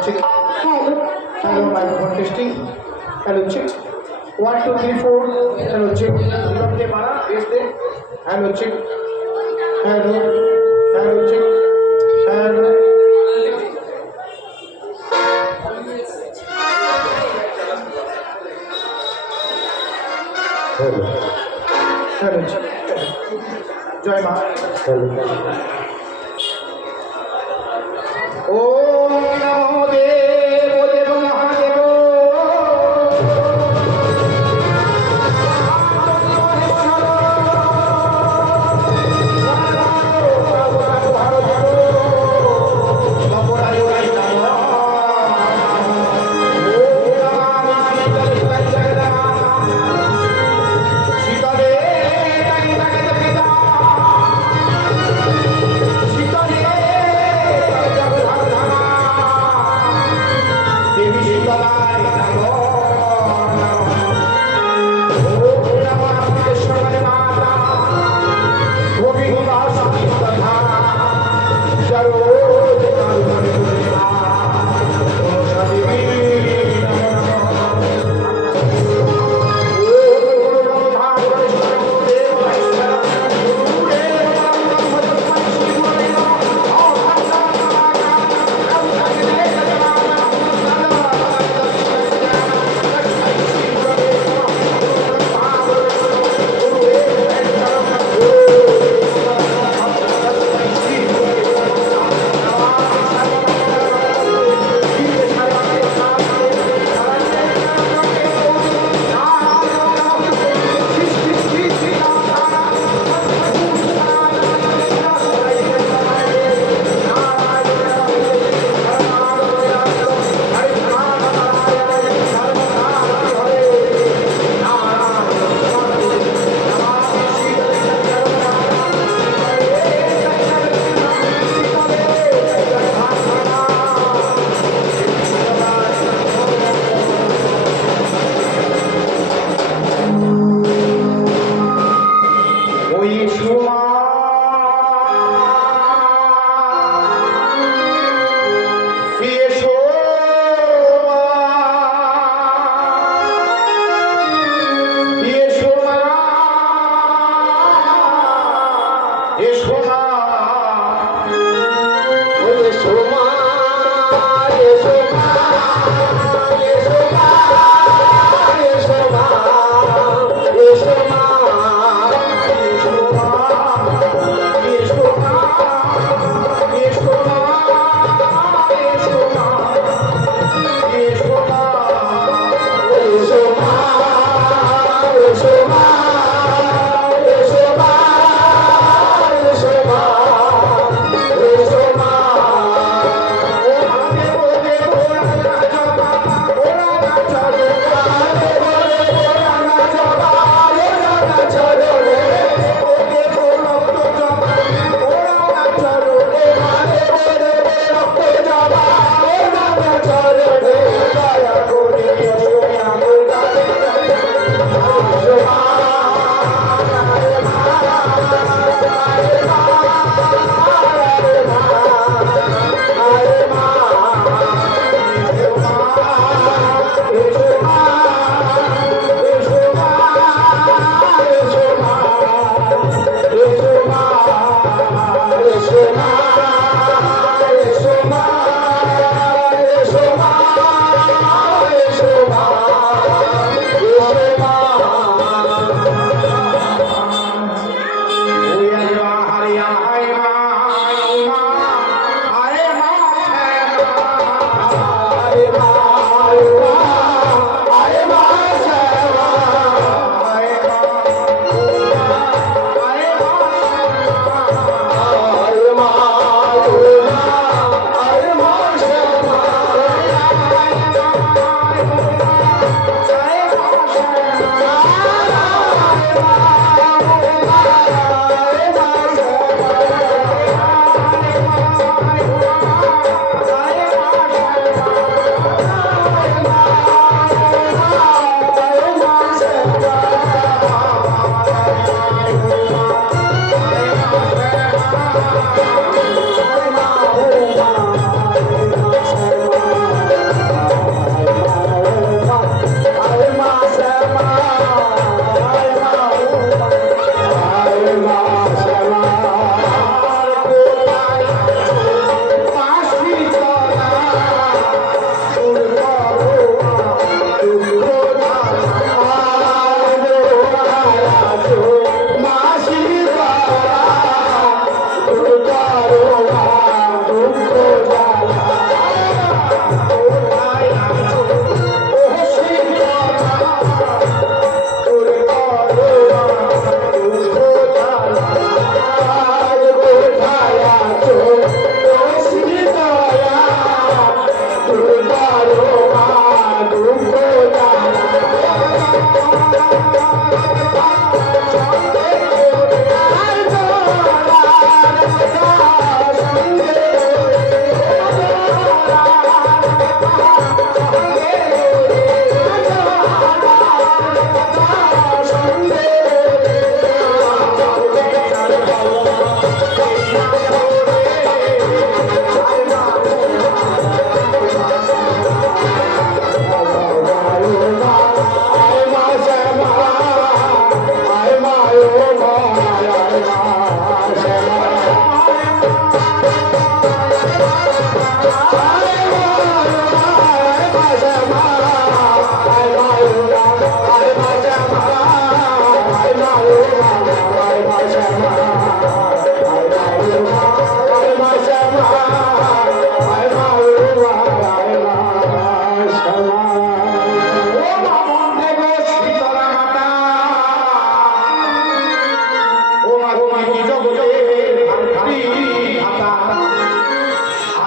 check. Hello. Hello, microphone testing. Hello, check. 1, 2, 3, 4. Hello, check. Hello, Mara. Yes, there. Hello, check. Hello. Hello, check. Hello. Hello. Hello, check. Joy Ma. Hello. Om Namo Devo Devo Mahadevo. Sita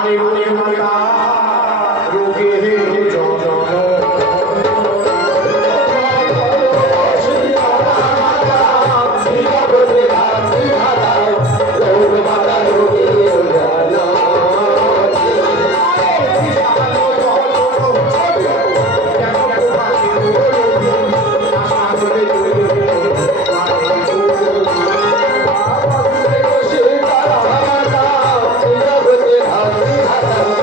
আরে রোগে মাতা রোগে জন Hare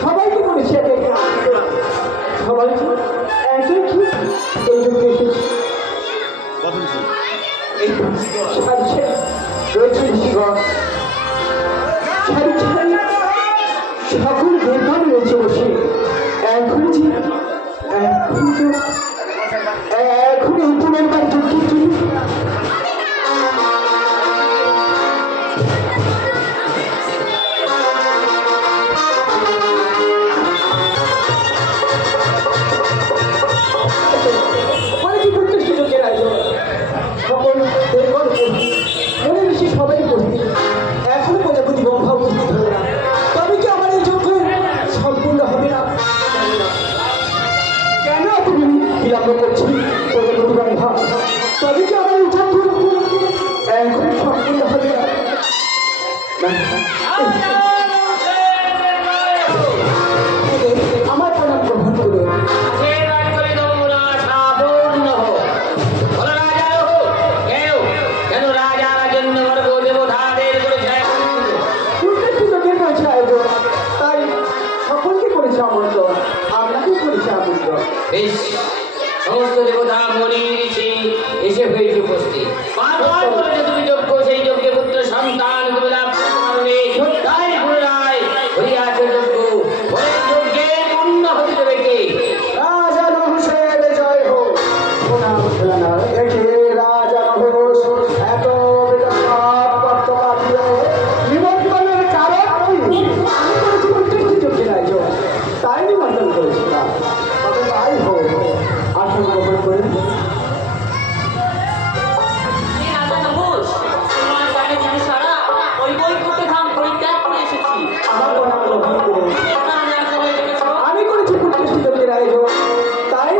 সবাইকে বলেছি সবাই একই ঠিক এই জন্য এসেছি রয়েছে ঋষিগণ সকল দেবগণ রয়েছে বসে এখনই এই পুনর্বার যুদ্ধের জন্য সবাই করবে এখনো প্রজাপতি ব্রহ্মা উপস্থিত হবে না তবে কি আমার এই যজ্ঞ একে রাজা ঘোষ এত বিরাট কর্ত পাঠিয়ে নিমন্ত্রণের কারণ আমি করেছি উদ্দেশ্যে চোখের আয়োজন তাই নিমন্ত্রণ করেছিলাম তবে তাই হোক আসন গ্রহণ করে আমি করেছি উদ্দেশ্যে চোখের আয়োজন তাই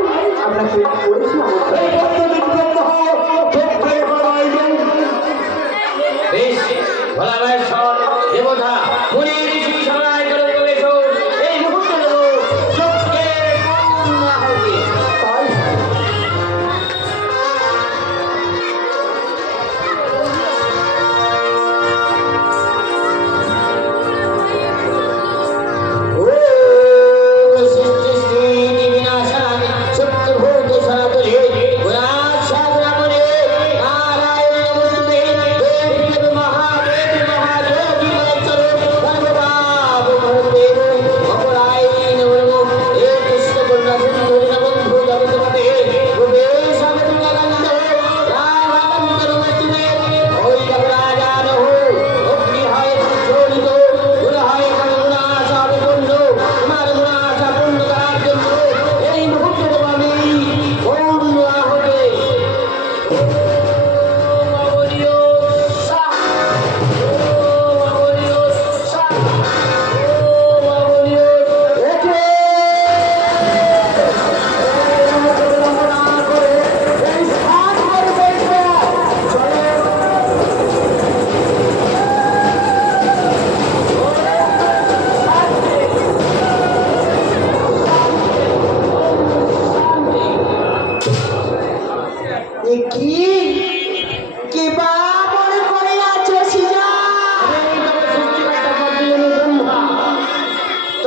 আপনাকে করেছি দেবতা এই মুহূর্তে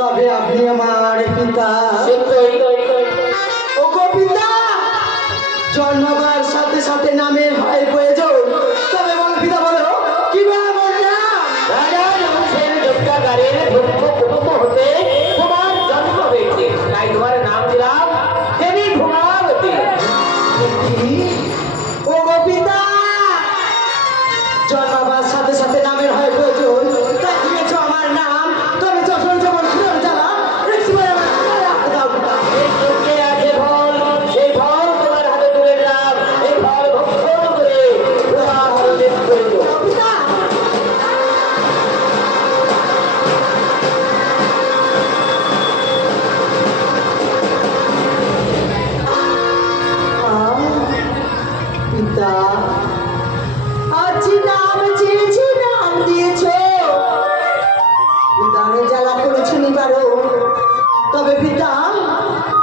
তবে আপনি আমার পিতা ও গো পিতা জন্মাবার সাথে সাথে নামের ভয় প্রয়োজন তবে বল পিতা বলো কিভাবে আমার নাম রাজা বংশের যোদ্ধাগারের হতে তোমার জন্ম হয়েছে তাই তোমার নাম দিলাম দেবী ভূমাবতী। ও গো পিতা জন্মাবার সাথে সাথে নামের হয় প্রয়োজন তাই দিয়েছ আমার নাম তবে যখন যেমন সুর জ্বালা সেই ফল তোমার হাতে তুলে দিলাম এই ফল ভক্ষণ করে পিতা আজ নাম চেয়েছি নাম দিয়েছ দানে জ্বালা করেছি নিবারো তবে পিতা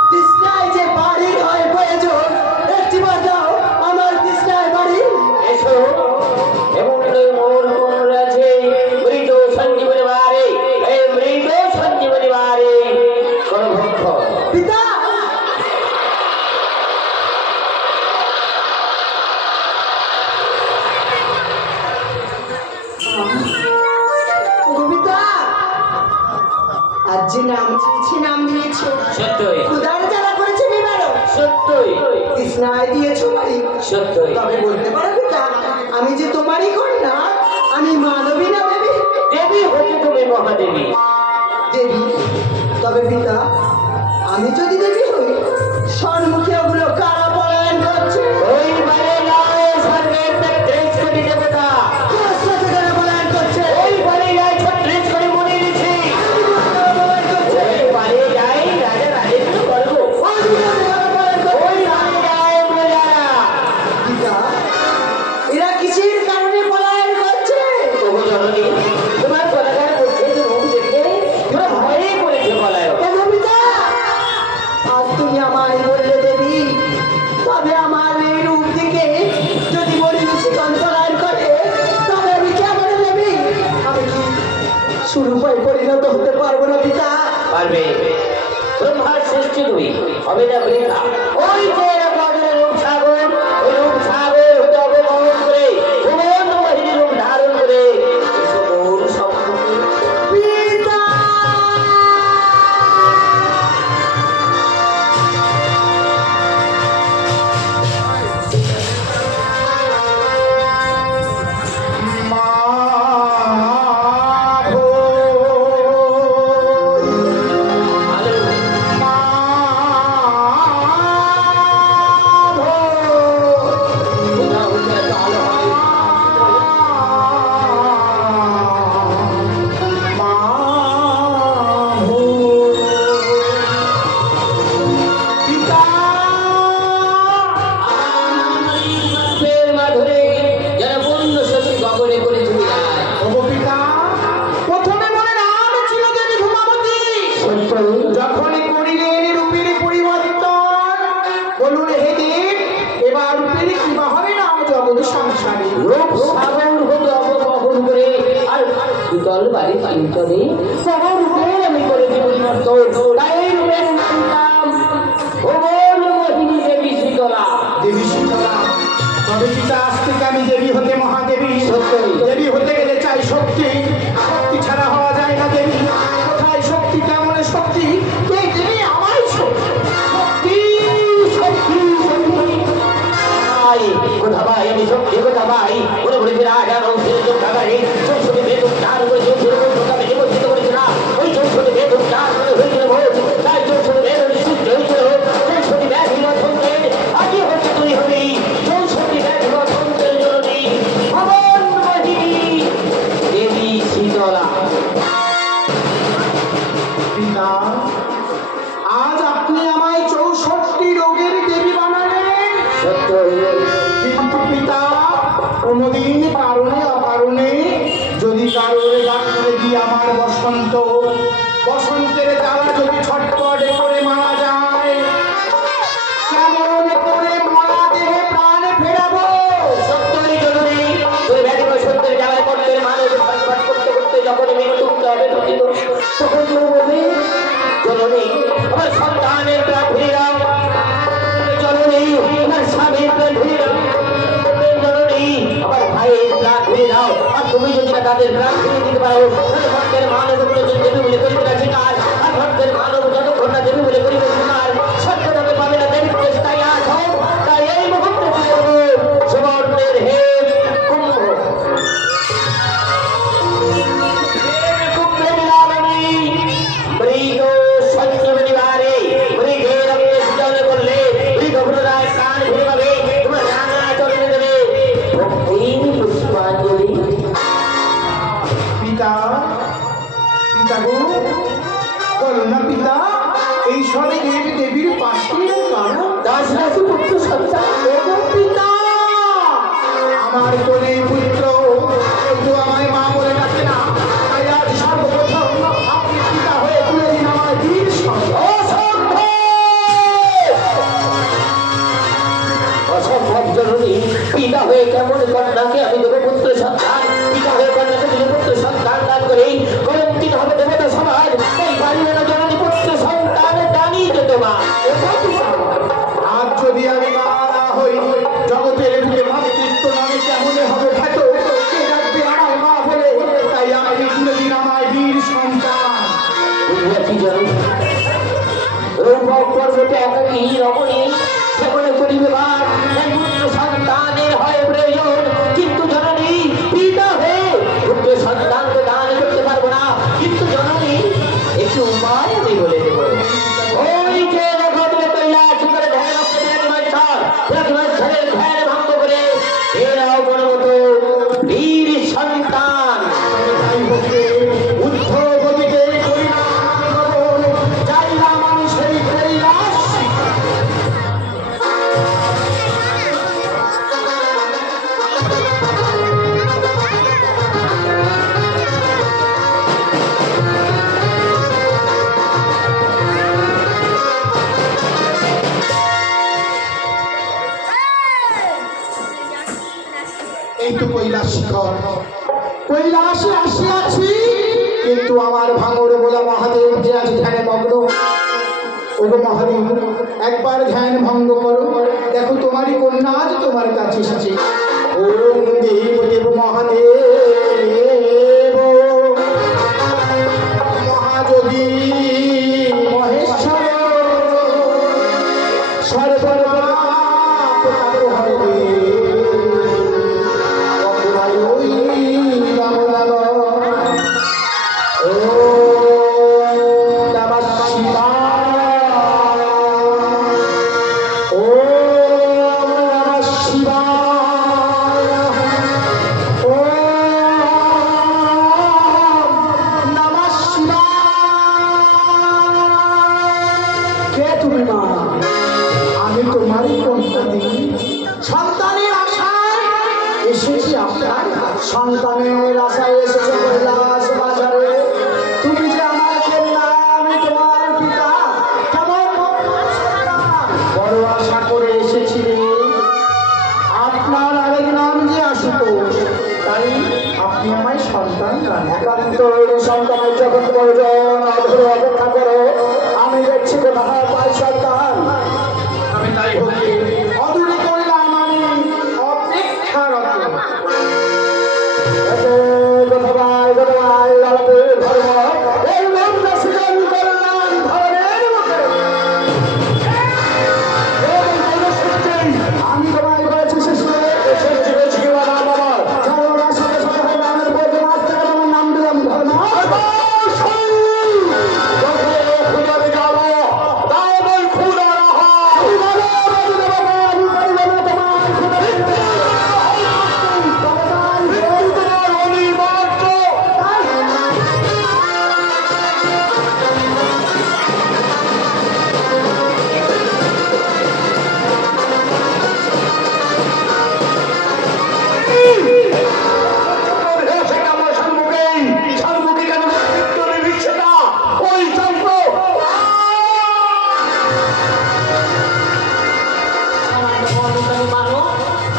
তৃষ্ণায় যে বাড়ির হয় প্রয়োজন একটি বার দাও আমার তৃষ্ণায় বাড়ি এসো এবং মোর কোমর আছে মৃত সঞ্জীবনী বারে এই মৃত সঞ্জীবনী বারে কোন ভক্ত পিতা কবিতা আজ যে নাম চেয়েছি নাম দিয়েছ সত্যই উদার জ্বালা করেছে নিবারো সত্যই তৃষ্ণায় দিয়েছ বাড়ি সত্যই তবে বলতে পারো পিতা আমি যে তোমারই কন্যা আমি মানবী না দেবী দেবী হতে তুমি মহাদেবী দেবী তবে পিতা আমি যদি দেবী হই সম্মুখে ওগুলো কারা পলায়ন করছে ওই বারে নয় স্বর্গের 33 কোটি দেবতা কার সাথে কারা পলায়ন করছে ওই বারে যায় 36 কোটি মুনি ঋষি পলায়ন করছে ওই বারে যায় রাজা রাজেন্দ্র বর্গ ওই কারা পলায়ন করছে ওই বারে যায় প্রজারা পিতা এরা কিসের কারণে পলায়ন করছে তবু জননী তোমার কলাকার করছে যে রূপ দেখে তোরা ভয়ে পড়েছে বলায় কেন পিতা আজ তুমি আমায় বললে দেবী তবে আমার এই রূপ থেকে যদি মরি শিকন পলায়ন করে তবে আমি কেমন দেবী আমি কি সুরূপায় পরিণত হতে পারবো না পিতা পারবে ব্রহ্মার সৃষ্টি তুমি হবে না বৃথা ওই যে রূপ সাগর ওই রূপ সাগর হতে অবগমন করে ভুবন মহিনী রূপ ধারণ করে সকল সম্পত্তি পিতা ভিতরে সবার উপরে আমি করেছি পরিবর্তন, তাই এই রূপের নাম ভুবন মোহিনী দেবী শীতলা। দেবী শীতলা, তবে পিতা আজ থেকে আমি দেবী হতে মহাদেবী। সত্যই। দেবী হতে গেলে চাই শক্তি, শক্তি ছাড়া হওয়া যায় না দেবী। কোথায় শক্তি, কেমন শক্তি? কে দেবী? আমায় শক্তি। শক্তি শক্তি ভাই কোথা ভাই আমি শক্তি কোথা ভাই বলে বলে বিরাট আর অংশের যোগ ঢাকায় চৌষট্টি বেদুক চার করে চৌষট্টি আমি নিবন্ধিত করেছি না। ওই চৌষট্টি বেদুক চার করে হয়েছিল ভোট, তাই চৌষট্টি বেদ সৃষ্টি হয়েছিল। চৌষট্টি ব্যাধি বসন্তের আজই হচ্ছে তুই হবি চৌষট্টি ব্যাধি বসন্তের জননী ভবন মোহিনী দেবী শীতলা। পিতা, আজ আপনি আমায় 64 রোগের দেবী বানালেন। সত্য কিন্তু পিতা, কোনোদিন কারণে অকারণে যদি কারোর ডাক্তারে গিয়ে আমার বসন্তের জ্বালা যদি ছটপট করে মারা যায়, কেমন করে মরা দেহে প্রাণ ফেরাবো? সত্যই জরুরি। ওই ব্যাধি বসন্তের জ্বালায় পড়লে মানুষ ছটফট করতে করতে যখন মৃত্যু হবে পতিত, তখন কেউ বলবে জননী আমার সন্তানের প্রাণ ফিরে দাও, জননী আমার স্বামীর প্রাণ ফিরে দাও, জননী আমার ভাইয়ের প্রাণ ফিরে দাও। আর তুমি যদি না তাদের প্রাণ ফিরে দিতে পারো, তাহলে ভক্তের মানব দেবী বলে করিবে না শিকার। আর ভক্তের মানব যতক্ষণ না দেবী বলে করিবে শিকার, সত্যভাবে পাবে না দেবী চেষ্টায় আজ হোক। তাই এই মুহূর্তে কি করবো? সুবর্ণের হেম কুম্ভ কুম্ভের লাবণী মৃগ সঞ্জীবনী বারে মৃগের অঙ্গে সৃজন করলে মৃগ পুনরায় প্রাণ ফিরে পাবে, তোমার রাঙা চরণে দেবে ভক্তির পুষ্পাঞ্জলি। পিতা, পিতা গো, বলো না পিতা, এই স্বর্গের দেবীর পাশে কারণ? দাস দাসী পুত্র সন্তান ওগো পিতা, আমার কোলে পুত্র, কিন্তু আমায় মা বলে ডাকে না। তাই আজ সর্বপ্রথম আপনি পিতা হয়ে তুলে দিন আমার বীর সন্তান। অসম্ভব জননী, পিতা হয়ে কেমন কন্যাকে আমি দেব পুত্র সন্তান? পিতা হয়ে কন্যাকে দিলে পুত্র সন্তান দান করেই কলঙ্কিত হবে দেবতা সমাজ। এই পারিবে না জননী পুত্র সন্তান দানই যেত মা। আজ যদি আমি মা না হই, জগতের বুকে মাতৃত্ব নামে কেমনে হবে খ্যাত? কে ডাকবে আমায় মা বলে? তাই আমি তুলে দিন আমার বীর সন্তান। বুঝিয়াছি জননী, রূপক পর্বতে একাকী রমণী সেবনে করিবে বাস, তাই পুত্র সন্তানের হয় প্রয়োজন। কিন্তু জননী পিতা হয়ে পুত্র সন্তানকে দান করতে পারবো না। কিন্তু জননী একটু উপায় আমি বলে দেবো। ওই যে নগরে কৈলাস করে ধ্যান রক্ষে রাখিমাচ্ছরের ধ্যান ভঙ্গ করে এরাও মন মতো বীর সন্তান তাই হোকে উদ্ধ গতিতে করিলাম যাইলাম আমি সেই কৈলাস। এই তো কৈলাস শিখর, কৈলাসে আসিয়াছি, কিন্তু আমার ভাঙর বলা মহাদেব যে আজ ধ্যানে মগ্ন। ওগো মহাদেব, একবার ধ্যান ভঙ্গ করো, দেখো তোমারই কন্যা আজ তোমার কাছে এসেছে। ওম দেব দেব মহাদেব মহাযোগী মহেশ্বর সর্বদা আমি তোমারই কন্যাদি, সন্তানের আশায় এসেছি আপনার। সন্তানের আশায় এসেছে কৈলাস বাজারে। তুমি যে আমার কন্যা, আমি তোমার পিতা, কেমন বড় আশা করে এসেছিলে। আপনার আরেক নাম যে আশুতোষ, তাই আপনি আমায় সন্তান দান করো। একান্ত সন্তানের যখন প্রয়োজন অধরে অপেক্ষা করো, আমি দেখছি কোথায় পাই সন্তান। আমি তাই হতে অদূরে করলাম, আমি অপেক্ষারত। কোথায় কোথায় লালনের ধর্ম এই লগ্ন সৃজন করলাম ধর্মের মুখে। আমি তোমায় করেছি শিশু সৃষ্টি কি নাম আমার ধর্মরার সাথে সাথে রামের বলতে আজ থেকে তোমার নাম দিলাম ধর্ম।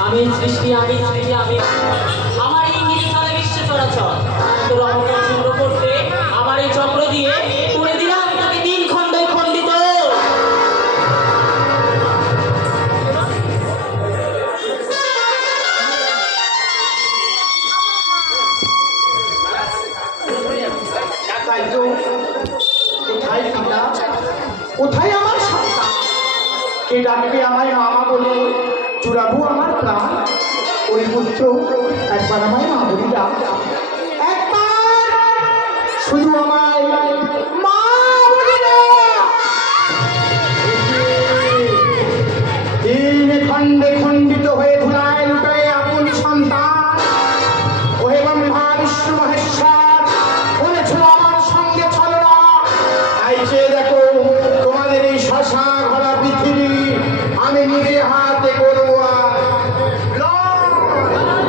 আমি সৃষ্টি আমি আমার এই ইঙ্গিতে চলে বিশ্বে চরাচর। তোর অহংকার ছিন্ন করতে আমার এই চক্র দিয়ে করে দিলাম তাকে 3 খণ্ডে খণ্ডিত। তাই তো কোথায় পিতা, কোথায় আমার সন্তান? কে ডাকবে আমায় মামা বলে, চুরাবো আমার প্রাণ? ওই পুত্র একবার আমায় মা বলি ডাক, একবার শুধু